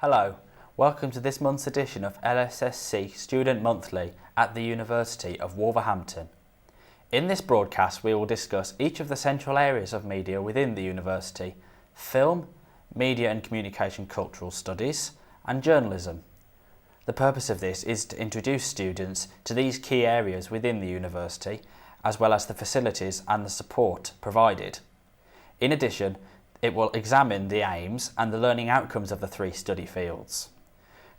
Hello, welcome to this month's edition of LSSC Student Monthly at the University of Wolverhampton. In this broadcast we will discuss each of the central areas of media within the university: film, media and communication cultural studies, and journalism. The purpose of this is to introduce students to these key areas within the university, as well as the facilities and the support provided. In addition, it will examine the aims and the learning outcomes of the three study fields.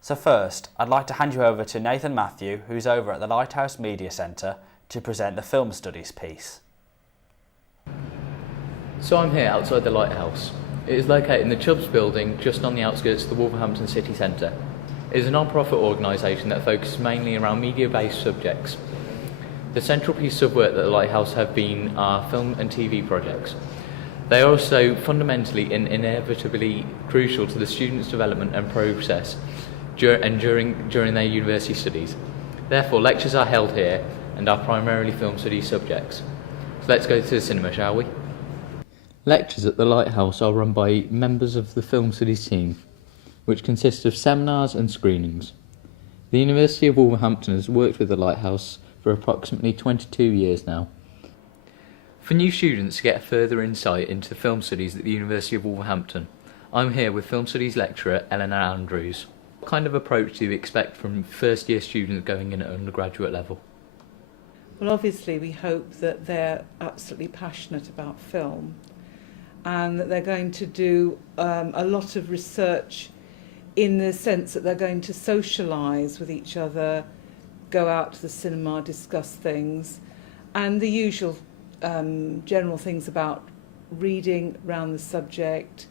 So first, I'd like to hand you over to Nathan Matthew, who's over at the Lighthouse Media Centre, to present the film studies piece. So I'm here outside the Lighthouse. It is located in the Chubbs building just on the outskirts of the Wolverhampton city centre. It is a non-profit organisation that focuses mainly around media-based subjects. The central pieces of work that the Lighthouse have been are film and TV projects. They are also fundamentally and inevitably crucial to the students' development and process during their university studies. Therefore, lectures are held here and are primarily film studies subjects. So let's go to the cinema, shall we? Lectures at the Lighthouse are run by members of the film studies team, which consists of seminars and screenings. The University of Wolverhampton has worked with the Lighthouse for approximately 22 years now. For new students to get a further insight into film studies at the University of Wolverhampton, I'm here with film studies lecturer Eleanor Andrews. What kind of approach do you expect from first year students going in at undergraduate level? Well, obviously we hope that they're absolutely passionate about film and that they're going to do a lot of research in the sense that they're going to socialise with each other, go out to the cinema, discuss things, and the usual general things about reading around the subject,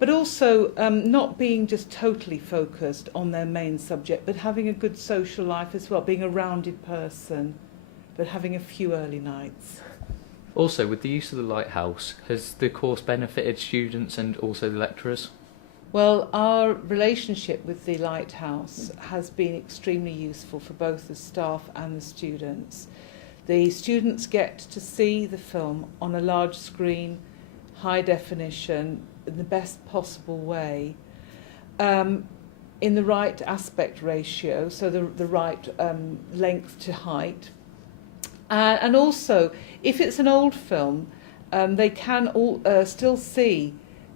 but also not being just totally focused on their main subject, but having a good social life as well, being a rounded person, but having a few early nights. Also, with the use of the Lighthouse, has the course benefited students and also the lecturers? Well, our relationship with the Lighthouse has been extremely useful for both the staff and the students. The students get to see the film on a large screen, high definition, in the best possible way, in the right aspect ratio, so the right length to height. And also, if it's an old film, they can still see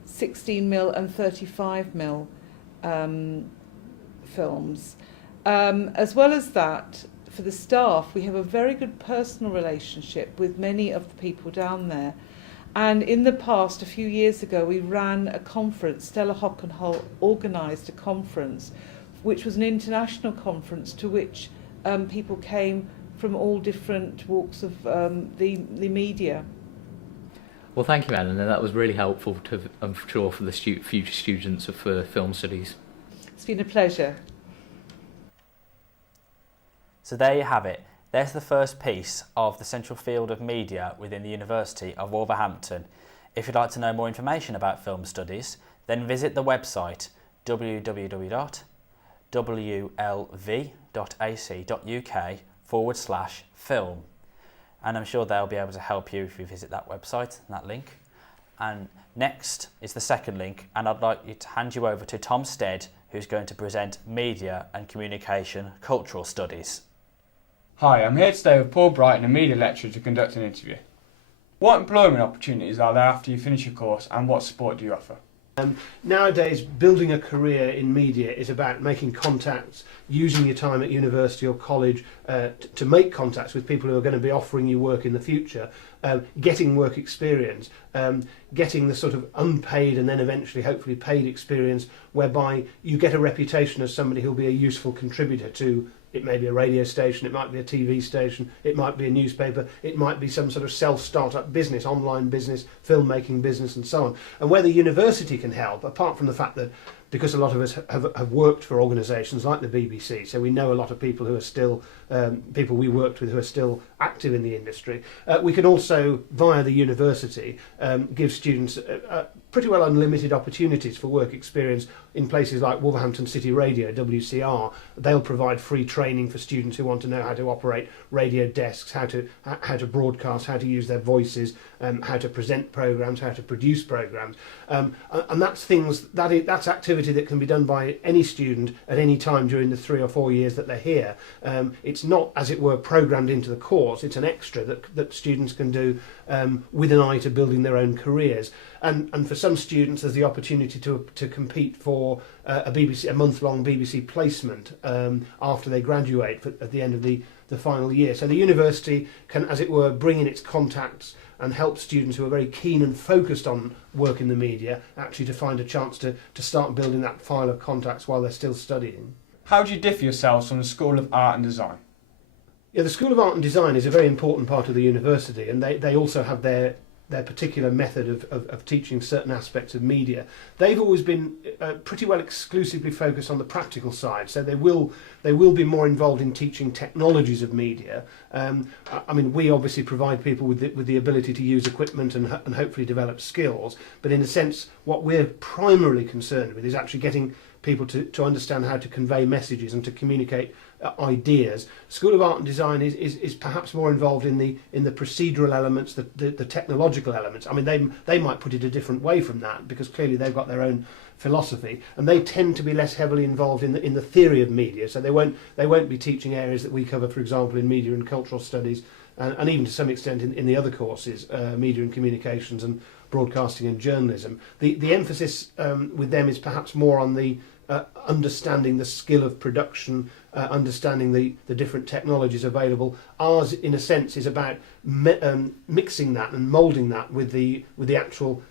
16mm and 35mm films. As well as that, for the staff, we have a very good personal relationship with many of the people down there. And in the past, a few years ago, we ran a conference. Stella Hockenhull organised a conference, which was an international conference to which people came from all different walks of the media. Well, thank you, Eleanor. That was really helpful, I'm sure, for the future students of film studies. It's been a pleasure. So there you have it. There's the first piece of the central field of media within the University of Wolverhampton. If you'd like to know more information about film studies, then visit the website www.wlv.ac.uk/film. And I'm sure they'll be able to help you if you visit that website and that link. And next is the second link, and I'd like you to hand you over to Tom Stead, who's going to present Media and Communication Cultural Studies. Hi, I'm here today with Paul Brighton, a media lecturer, to conduct an interview. What employment opportunities are there after you finish your course, and what support do you offer? Nowadays, building a career in media is about making contacts, using your time at university or college to make contacts with people who are going to be offering you work in the future, getting work experience, getting the sort of unpaid and then eventually hopefully paid experience whereby you get a reputation as somebody who'll be a useful contributor to. It may be a radio station, it might be a TV station, it might be a newspaper, it might be some sort of self-startup business, online business, filmmaking business and so on. And where the university can help, apart from the fact that because a lot of us have worked for organisations like the BBC, so we know a lot of people who are still, people we worked with who are still active in the industry. We can also, via the university, give students pretty well unlimited opportunities for work experience in places like Wolverhampton City Radio, WCR. They'll provide free training for students who want to know how to operate radio desks, how to broadcast, how to use their voices, how to present programmes, how to produce programmes. And that's things, that's activity activity that can be done by any student at any time during the 3 or 4 years that they're here. It's not, as it were, programmed into the course. It's an extra that students can do with an eye to building their own careers. And for some students, there's the opportunity to compete for a month-long BBC placement after they graduate at the end of the final year. So the university can, as it were, bring in its contacts and help students who are very keen and focused on work in the media actually to find a chance to start building that file of contacts while they're still studying. How do you differ yourselves from the School of Art and Design? Yeah, the School of Art and Design is a very important part of the university, and they also have their particular method of teaching certain aspects of media. They've always been pretty well exclusively focused on the practical side, so they will be more involved in teaching technologies of media. I mean, we obviously provide people with the ability to use equipment and hopefully develop skills, but in a sense, what we're primarily concerned with is actually getting people to understand how to convey messages and to communicate ideas. School of Art and Design is perhaps more involved in the procedural elements, the technological elements. I mean, they might put it a different way from that, because clearly they've got their own philosophy, and they tend to be less heavily involved in the theory of media. So they won't be teaching areas that we cover, for example, in media and cultural studies, and even to some extent in the other courses, media and communications and broadcasting and journalism. The emphasis with them is perhaps more on the understanding the skill of production, understanding the different technologies available. Ours, in a sense, is about mixing that and moulding that with the actual,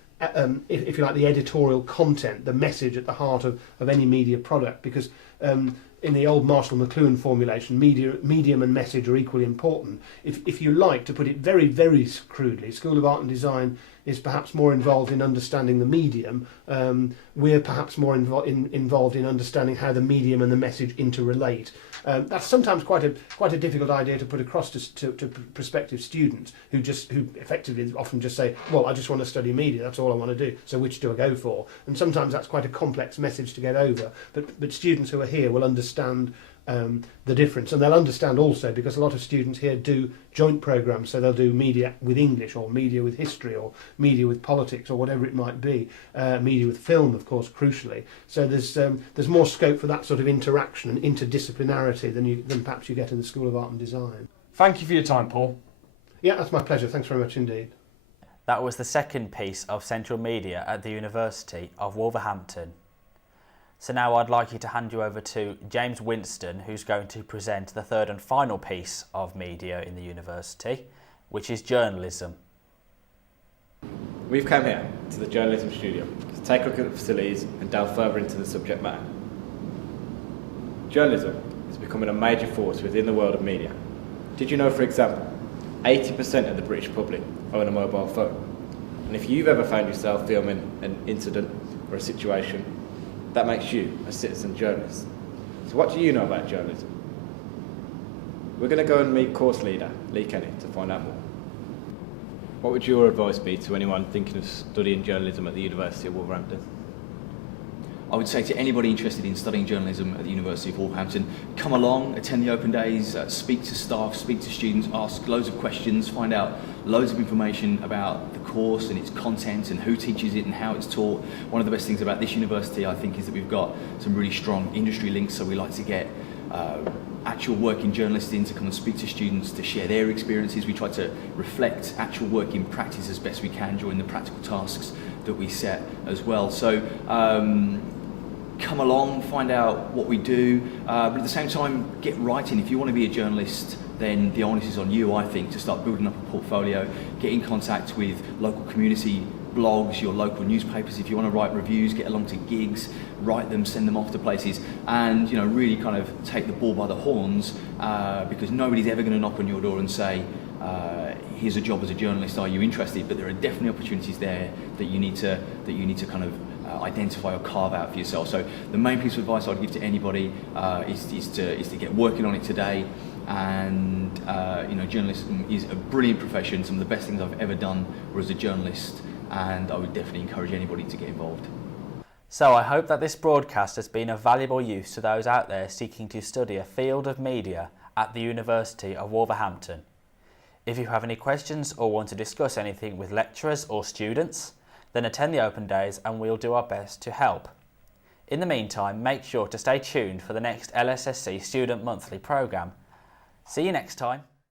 if you like, the editorial content, the message at the heart of any media product. Because in the old Marshall McLuhan formulation, medium and message are equally important. If you like, to put it very, very crudely, School of Art and Design is perhaps more involved in understanding the medium. We're perhaps more involved in understanding how the medium and the message interrelate. That's sometimes quite a difficult idea to put across to prospective students who effectively often just say, well, I just want to study media, that's all I want to do, so which do I go for? And sometimes that's quite a complex message to get over, but students who are here will understand the difference, and they'll understand also because a lot of students here do joint programmes, so they'll do media with English or media with history or media with politics or whatever it might be, media with film, of course, crucially. So there's more scope for that sort of interaction and interdisciplinarity than perhaps you get in the School of Art and Design. Thank you for your time, Paul. Yeah, that's my pleasure. Thanks very much indeed. That was the second piece of Central Media at the University of Wolverhampton. So now I'd like you to hand you over to James Winston, who's going to present the third and final piece of media in the university, which is journalism. We've come here to the journalism studio to take a look at the facilities and delve further into the subject matter. Journalism is becoming a major force within the world of media. Did you know, for example, 80% of the British public own a mobile phone? And if you've ever found yourself filming an incident or a situation, that makes you a citizen journalist. So what do you know about journalism? We're going to go and meet course leader Lee Kenny to find out more. What would your advice be to anyone thinking of studying journalism at the University of Wolverhampton? I would say to anybody interested in studying journalism at the University of Wolverhampton, come along, attend the open days, speak to staff, speak to students, ask loads of questions, find out loads of information about the course and its content and who teaches it and how it's taught. One of the best things about this university, I think, is that we've got some really strong industry links, so we like to get actual working journalists in to come and speak to students, to share their experiences. We try to reflect actual work in practice as best we can during the practical tasks that we set as well. So come along, find out what we do, but at the same time, get writing. If you want to be a journalist, then the onus is on you, I think, to start building up a portfolio, get in contact with local community blogs, your local newspapers. If you want to write reviews, get along to gigs, write them, send them off to places, and really kind of take the bull by the horns, because nobody's ever going to knock on your door and say, here's a job as a journalist, are you interested? But there are definitely opportunities there that you need to kind of identify or carve out for yourself. So the main piece of advice I'd give to anybody is to get working on it today. And journalism is a brilliant profession. Some of the best things I've ever done were as a journalist, and I would definitely encourage anybody to get involved. So I hope that this broadcast has been of valuable use to those out there seeking to study a field of media at the University of Wolverhampton. If you have any questions or want to discuss anything with lecturers or students, then attend the open days and we'll do our best to help. In the meantime, make sure to stay tuned for the next LSSC Student Monthly programme. See you next time.